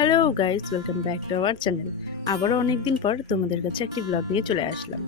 Hello guys, welcome back to our channel. আবারও অনেকদিন পর তোমাদের কাছে একটি ব্লগ নিয়ে চলে আসলাম।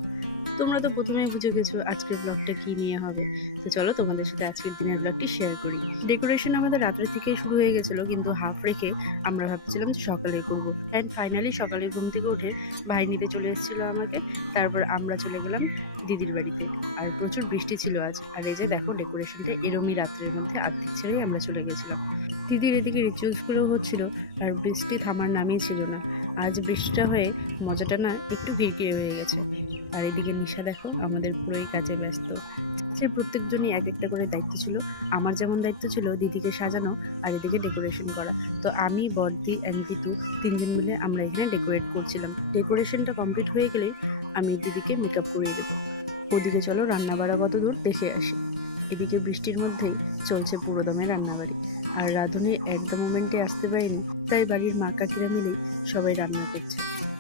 তোমরা তো প্রথমেই বুঝে গেছো আজকের ব্লগটা কি নিয়ে হবে। তো চলো তোমাদের সাথে আজকের দিনের ব্লগটি শেয়ার করি। ডেকোরেশন আমাদের রাত্রে থেকেই শুরু হয়ে গেছিলো, কিন্তু হাফ রেখে আমরা ভাবছিলাম যে সকালে করব। অ্যান্ড ফাইনালি সকালে ঘুম থেকে উঠে ভাই নিতে চলে এসেছিলো আমাকে। তারপর আমরা চলে গেলাম দিদির বাড়িতে। আর প্রচুর বৃষ্টি ছিল আজ। আর এই যে দেখো, ডেকোরেশনটা এরমই রাত্রের মধ্যে অর্ধেক ছেড়েই আমরা চলে গেছিলাম। দিদির এদিকে রিচুয়ালসগুলোও হচ্ছিল, আর বৃষ্টি থামার নামই ছিল না। আজ বৃষ্টিটা হয়ে মজাটা না একটু কিরকিরে হয়ে গেছে। আর এদিকে নিশা দেখো আমাদের পুরোই কাজে ব্যস্ত। যে প্রত্যেকজনই এক একটা করে দায়িত্ব ছিল। আমার যেমন দায়িত্ব ছিল দিদিকে সাজানো আর এদিকে ডেকোরেশন করা। তো আমি, বড়দি অ্যান্ড ঋতু তিনজন মিলে আমরা এখানে ডেকোরেট করছিলাম। ডেকোরেশনটা কমপ্লিট হয়ে গেলেই আমি দিদিকে মেকআপ করিয়ে দেবো। ওদিকে চলো রান্না বাড়া কত দূর দেখে আসি। এদিকে বৃষ্টির মধ্যেই চলছে পুরো দমে রান্নাবাড়ি। আর রাঁধুনি এক দ্য মোমেন্টে আসতে পারেনি, তাই বাড়ির মা কাকিরা মিলেই সবাই রান্না করছে।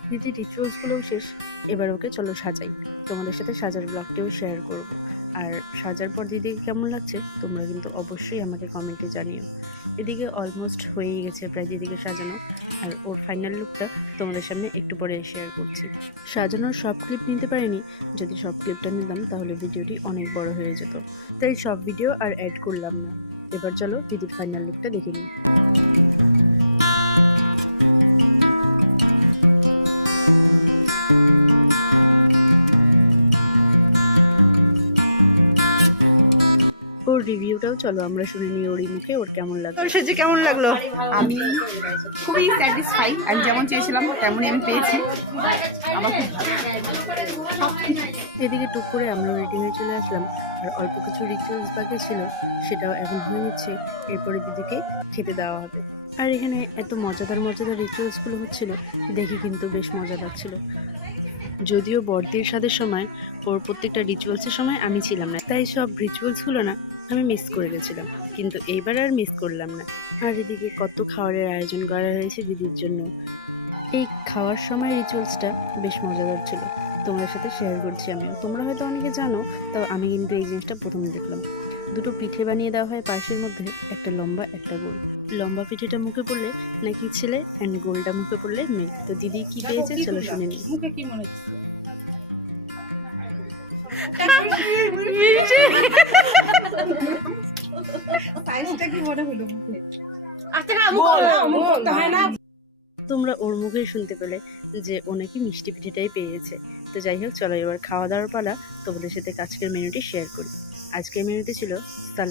দিদি রিচুয়ালসগুলোও শেষ, এবার ওকে চলো সাজাই। তোমাদের সাথে সাজার ব্লগটিও শেয়ার করব। আর সাজার পর দিদিকে কেমন লাগছে তোমরা কিন্তু অবশ্যই আমাকে কমেন্টে জানিও। এদিকে অলমোস্ট হয়েই গেছে প্রায় দিদিকে সাজানো। আর ওর ফাইনাল লুকটা তোমাদের সামনে একটু পরে শেয়ার করছি। সাজানোর সব ক্লিপ নিতে পারিনি, যদি সব ক্লিপটা নিতাম তাহলে ভিডিওটি অনেক বড় হয়ে যেত, তাই সব ভিডিও আর অ্যাড করলাম না। এবার চলো দিদির ফাইনাল লুকটা দেখে নিই। ওর রিভিউটাও চলো আমরা শুনে নিই ওরই মুখে, ওর কেমন লাগলো। সেজে কেমন লাগলো? আমি খুবই স্যাটিসফাই, আমি যেমন চেয়েছিলাম তেমনই আমি পেয়েছি। আমার খুব ভালো। এদিকে টুক করে আমরা রেডি হয়ে চলে আসলাম। আর অল্প কিছু রিচুয়ালস বাকি ছিল, সেটাও এখন হয়ে যাচ্ছে। এরপরে দিদিকে খেতে দেওয়া হবে। আর এখানে এত মজাদার রিচুয়ালসগুলো হচ্ছিল, দেখে কিন্তু বেশ মজা লাগছিল। যদিও বড়দির সাথে সময় ওর প্রত্যেকটা রিচুয়ালসের সময় আমি ছিলাম না, তাই সব রিচুয়ালসগুলো না আমি মিস করে গেছিলাম, কিন্তু এইবার আর মিস করলাম না। আর এদিকে কত খাবারের আয়োজন করা হয়েছে দিদির জন্য। এই খাওয়ার সময় রিচুয়ালসটা বেশ মজাদার ছিল, তোমাদের সাথে শেয়ার করছি আমিও। তোমরা হয়তো অনেকে জানো, তাও আমি কিন্তু এই জিনিসটা প্রথমে দেখলাম। দুটো পিঠে বানিয়ে দেওয়া হয় পায়েসের মধ্যে, একটা লম্বা একটা গোল। লম্বা পিঠেটা মুখে পড়লে নাকি ছেলে, অ্যান্ড গোলটা মুখে পড়লে মেয়ে। তো দিদি কি পেয়েছে চলো শুনে নিই। মুখে কি মনে হচ্ছে? সাইজটা কি মনে হলো মুখে? তোমরা ওর মুখেই শুনতে পেলে যে ও নাকি মিষ্টি পিঠেটাই পেয়েছে। তো যাই হোক, চলো এবার খাওয়া দাওয়ার পালা। তোমাদের সাথে আজকের মেনুটি শেয়ার করি। আজকের মেনুতে ছিল সালাদ,